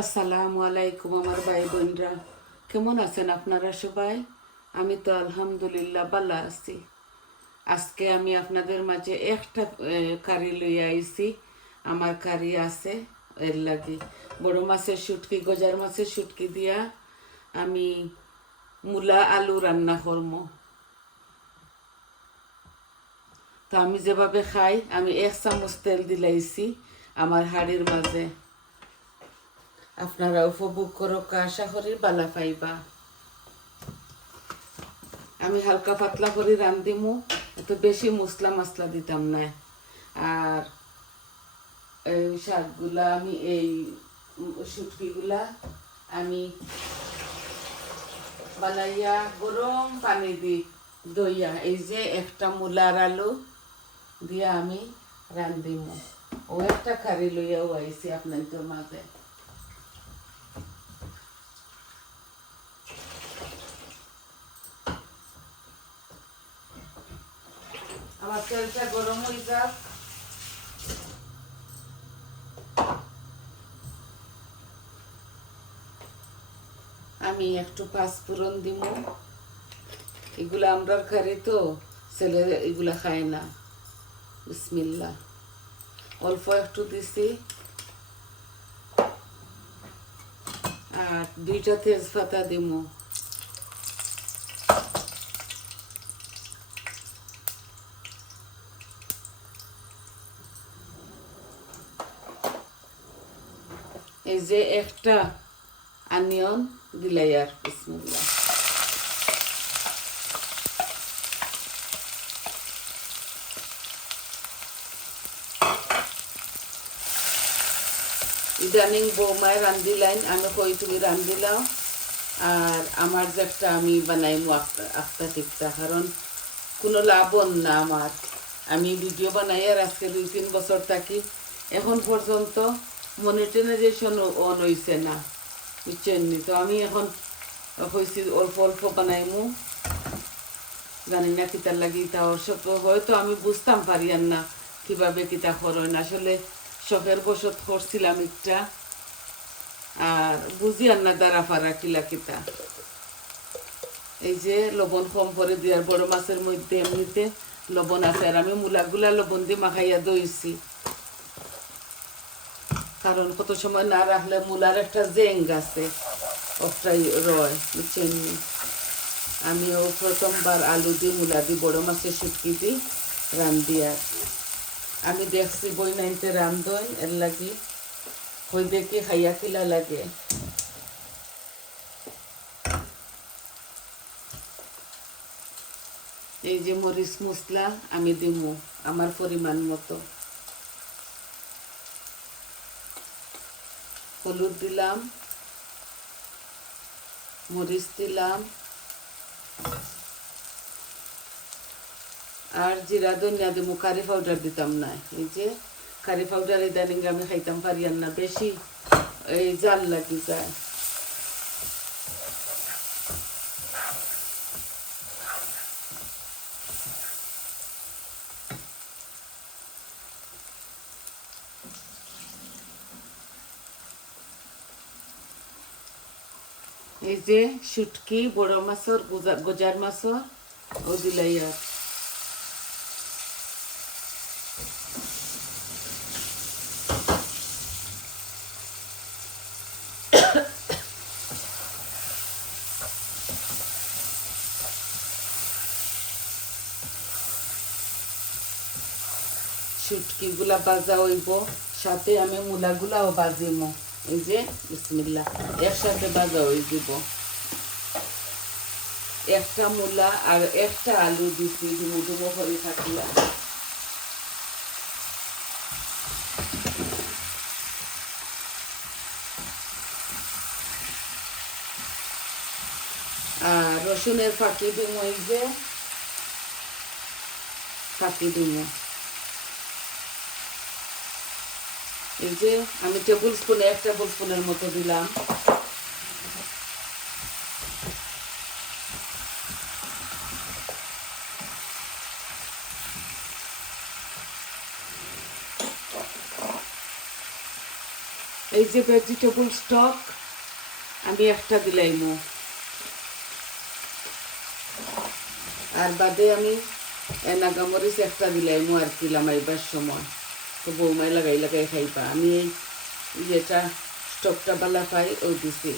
আসসালামু আলাইকুম আমার ভাই বোনরা, কেমন আছেন আপনারা সবাই? আমি তো আলহামদুলিল্লাহ ভালো আছি। আজকে আমি আপনাদের মাঝে একটা কারি লইয়া আইছি। আমার কারি আছে এর লাগি বড় মাছের শুটকি, গজার মাছের শুটকি দিয়া আমি মূলা আলু রান্না করবো। তো আমি যেভাবে খাই, আমি 1 চামচ তেল দিলাইছি আমার হাড়ির মাঝে। আপনারা উপভোগ করো, আশা করি বালা পাইবা। আমি হালকা পাতলা করে রান্ধিমু, এত বেশি মশলা মশলা দিতাম না। আর এই শাকগুলা আমি এই শুটকিগুলা আমি বানাইয়া গরম পানি দি দইয়া এই যে একটা মূলার আলু দিয়া আমি রান্ধিমু। ও একটা কারি লইয়াও আইছি আপনাদের মাঝে। আমার তেলটা গরম হয়ে যাক। আমি একটু পাঁচফোড়ন দিব। এগুলা আমরার কারি তো ছেলে এগুলা খায় না। বিসমিল্লাহ, অল্প একটু দিছি। আর 2টা তেজপাতা দিব। এই যে একটা অনিয়ন দিলাই। আর বিসমিল্লাহ, ইদানিং বৌমায় রান্ধিলাইন, আমি কই তুমি রান্ধিলাও। আর আমার যে একটা আমি বানাইমু আস্তা টিকটা, কারণ কোনো লাভন না আমার। আমি ভিডিও বানাই আর আজকে 2-3 বছর থাকি, এখন পর্যন্ত মনিটাইজেশন অন হইছে না, বুঝছেন নি? তো আমি এখন হয়েছি অল্প অল্প বানাইমু, জানি না কিতার লাগি তা সব হয়তো আমি বুঝতাম পারি আর না কিভাবে কিতা করেন। আসলে শখের বসত করছিলাম একটা, আর বুঝি আর না দ্বারা ফারা কিলা কিতা। এই যে লবণ কম করে দিয়ার, বড় মাছের মধ্যে এমনিতে লবণ আছে। আর আমি মূলাগুলা লবণ দিয়ে মাখাইয়া দইছি, কারণ কত সময় না রাখলে মূলার একটা জেং আছে, ওটাই রয়, বুঝছেন। আমিও প্রথমবার আলু দিয়ে মূলা দিয়ে বড় মাছের শুটকি দিই রান্ধি। আর আমি দেখছি বই নাইনতে রান্ধন এর লাগি হই দেখি খাইয়া কিলা লাগে। এই যে মরিচ মশলা আমি দিমু আমার পরিমাণ মতো। হলুদ দিলাম, মরিচ দিলাম, আর জিরা ধনিয়া দিমু। কারি পাউডার দিতাম না। এই যে কারি পাউডার ইদানিং আমি খাইতাম পারি আর না, বেশি এই জাল লাগি যায়। এই যে শুটকি, বড় মাছর, গজার মাছর ও দিলাই। আর শুটকিগুলা ভাজা হইব, সাথে আমি মূলাগুলাও ভাজিমো। এই যে বিসমিল্লাহ, একসাথে ভাজা হয়ে দিব। একটা মূলা আর একটা আলু দিছি ডুমো ডুমো করে থাকিয়া। আর রসুনের ফাঁকি দিমো, এই যে ফাঁকি দিমো। এই যে আমি টেবিল স্পুনে 1 টেবিল স্পুনের মতো দিলাম। এই এই যে ভেজিটেবল স্টক আমি একটা দিলাইমু, আর বাদে আমি নাগামরিচ একটা দিলাইমু আর কি লামাইবার সময়। তো বৌমাই লাগাই লাগাই খাইবা। আমি এই যেটা স্টকটা বালা পাই ওই দিছি।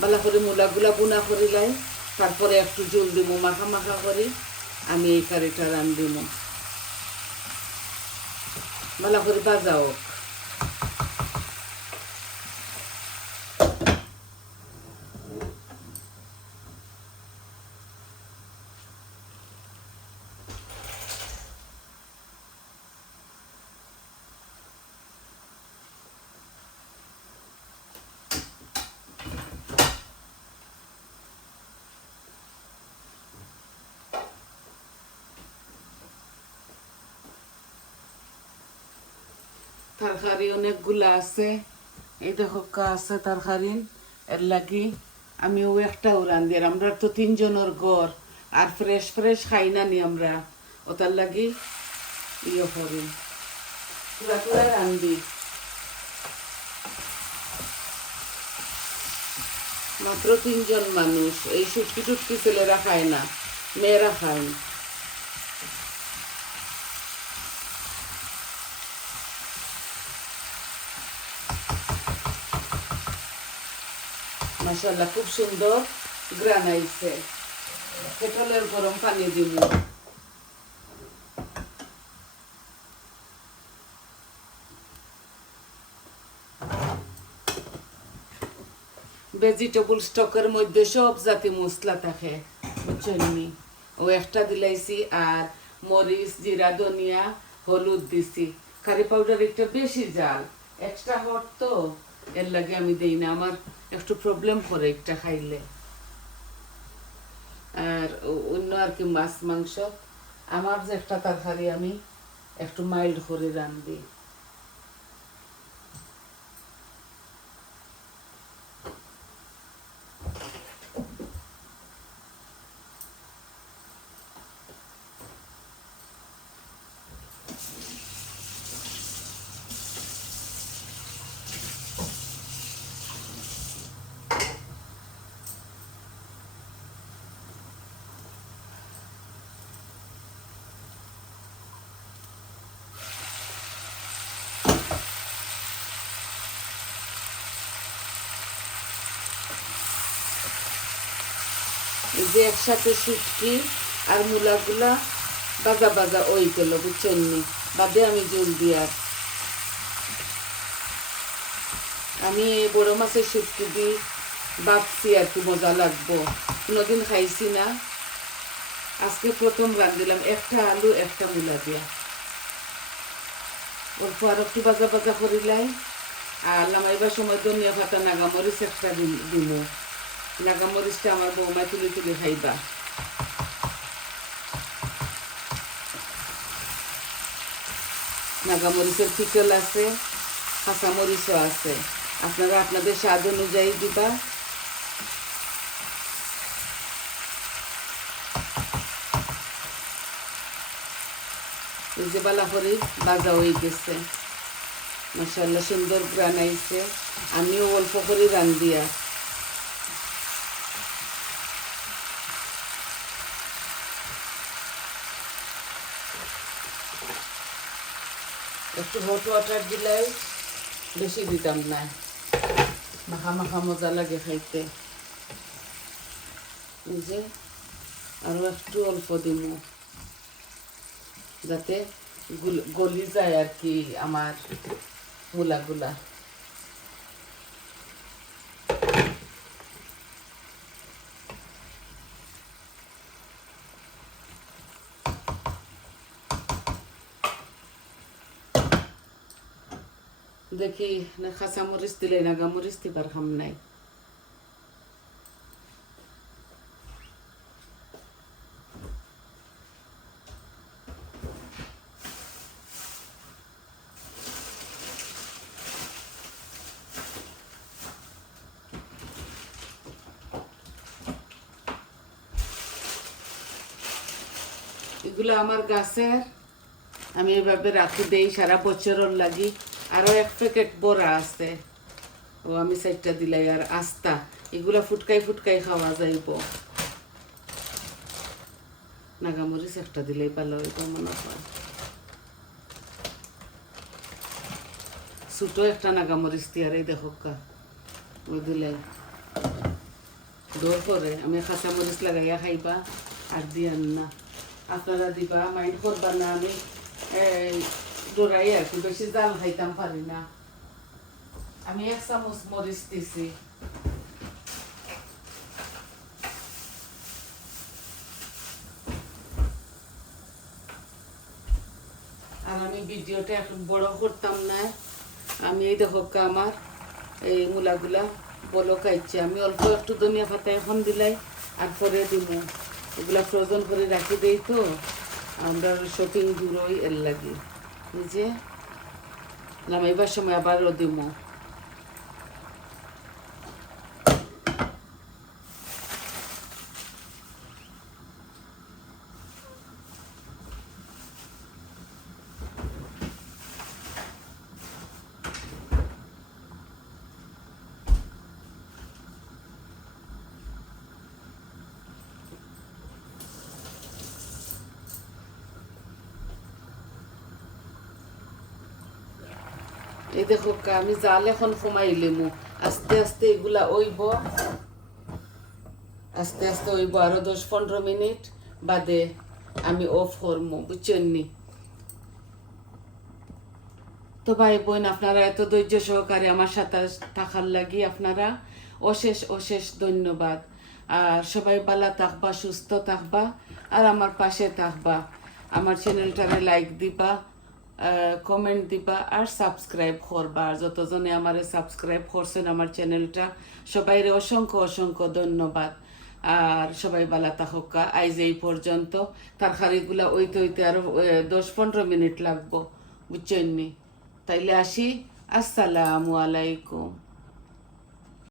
বালা করে মূলাগুলা বুনা করিলাই, তারপরে একটু জল দিব মাখা মাখা করি আমি এই কারিটা রান্ধিব। বালা করে বাজা হোক। তরকারি অনেকগুলা আছে, এই দেখো কা আছে তরকারি। এর লাগি আমিও একটাও রান্ধি। আমরা তো 3 জনের ঘর, আর ফ্রেশ ফ্রেশ খাই না নি আমরা, ওটার লাগি ইয়ে করি পুরা পুরা রান্ধি। মাত্র 3 জন মানুষ, এই সুটকি টুটকি ছেলেরা খায় না, মেয়েরা খায়। মাশাআল্লাহ খুব সুন্দর গ্রান আইছে। কেটলের গরম পানি দিব। ভেজিটেবল স্টকের মধ্যে সব জাতি মশলা থাকে, বুঝছেন নি? ও একটা দিলাইছি, আর মরিচ, জিরা, ধনিয়া, হলুদ দিছি। কারি পাউডার একটা বেশি জাল এক্সট্রা হট, তো এর লাগে আমি দেই না, আমার একটু প্রবলেম করে একটা খাইলে। আর অন্য আর কি মাছ মাংস, আমার যে একটা তরকারি আমি একটু মাইল্ড করে রান্ধি। এই যে একসাথে শুটকি আর মূলাগুলা বাজা বাজা ওই গেল, বুঝছেন নি? বাদে আমি জল দিয়ার আমি এই বড় মাছের শুটকি দিই ভাবছি আর কি মজা লাগবো, কোনোদিন খাইছি না, আজকে প্রথম রাঁধিলাম। একটা আলু একটা মূলা দিয়া অল্প আর একটু বাজা বাজা করিলাই। আর লামাইবার সময় ধনিয়া পাতা নাগামরিচ একটা দিল। নাগামরিচটা আমার বৌমা তুলে তুলে খাইবা। নাগামরিচের পিকল আছে, কাঁচামরিচও আছে, আপনারা আপনাদের স্বাদ অনুযায়ী দিবা। এই যে বালা করে বাজা হয়ে গেছে, মাশাআল্লাহ সুন্দর গ্রান আইছে। আমিও অল্প করে রান্ধিয়া একটু হট ওয়াটার দিলাই, বেশি দিতাম না, মাখা মাখা মজা লাগে খাইতে। এই যে আরো একটু অল্প দিব, যাতে গলি যায় আর কি আমার মূলাগুলা। দেখি না খাঁচা মরিচ দিলে নাগা মরিচ দিবার খাম নাই। এগুলো আমার গাছের, আমি এভাবে রাখি দেই সারা বছরের লাগি। আরও এক প্যাকেট বড়া আছে, ও আমি সাইডটা দিলাই। আর আস্তা এগুলা ফুটকাই ফুটকাই খাওয়া যাইব। নাগামরিচ একটা দিলেই ভালো হইব মনে হয়। ছোটো একটা নাগামরিচ দিয়ারে দেখো কা, ওই দিলাই দৌড় করে। আমি কাঁচা মরিচ লাগাইয়া খাইবা আর দিয়ান না, আপনারা দিবা, মাইন্ড করবা না। আমি ডরাই আর কি, বেশি জাল খাইতাম পারি না। আমি 1 চামচ মরিচ দিছি। আর আমি ভিডিওটা একটু বড় করতাম না। আমি এই দেখো আমার এই মূলাগুলা বলো খাইছে। আমি অল্প একটু ধনিয়া পাতা এখন দিলাই আর পরে দিব। এগুলা ফ্রোজেন করে রাখি দেই তো, আমরা শপিং দূরই এর লাগে নিজে নামাইবার সময় আবারও দিব। এই দেখো আমি জাল এখন কমাইলিমু, আস্তে আস্তে এগুলা ওইব, আস্তে আস্তে ওইব। আরো 10-15 মিনিট বাদে আমি অফ করবো, বুঝছেন নি? তো ভাই বোন, আপনারা এত ধৈর্য সহকারে আমার সাথে থাকার লাগি আপনারা অশেষ অশেষ ধন্যবাদ। আর সবাই ভালো থাকবা, সুস্থ থাকবা, আর আমার পাশে থাকবা। আমার চ্যানেলটারে লাইক দিবা, কমেন্ট দিবা, আর সাবস্ক্রাইব করবা। আর যতজনে আমার সাবস্ক্রাইব করছেন আমার চ্যানেলটা, সবাইরে অসংখ্য অসংখ্য ধন্যবাদ। আর সবাই ভালো থাকা। আইজ এই পর্যন্ত। তরকারিগুলা ওইতে ওইতে আরো 10-15 মিনিট লাগবো, বুঝছেন নি? তাইলে আসি। আসসালামু আলাইকুম।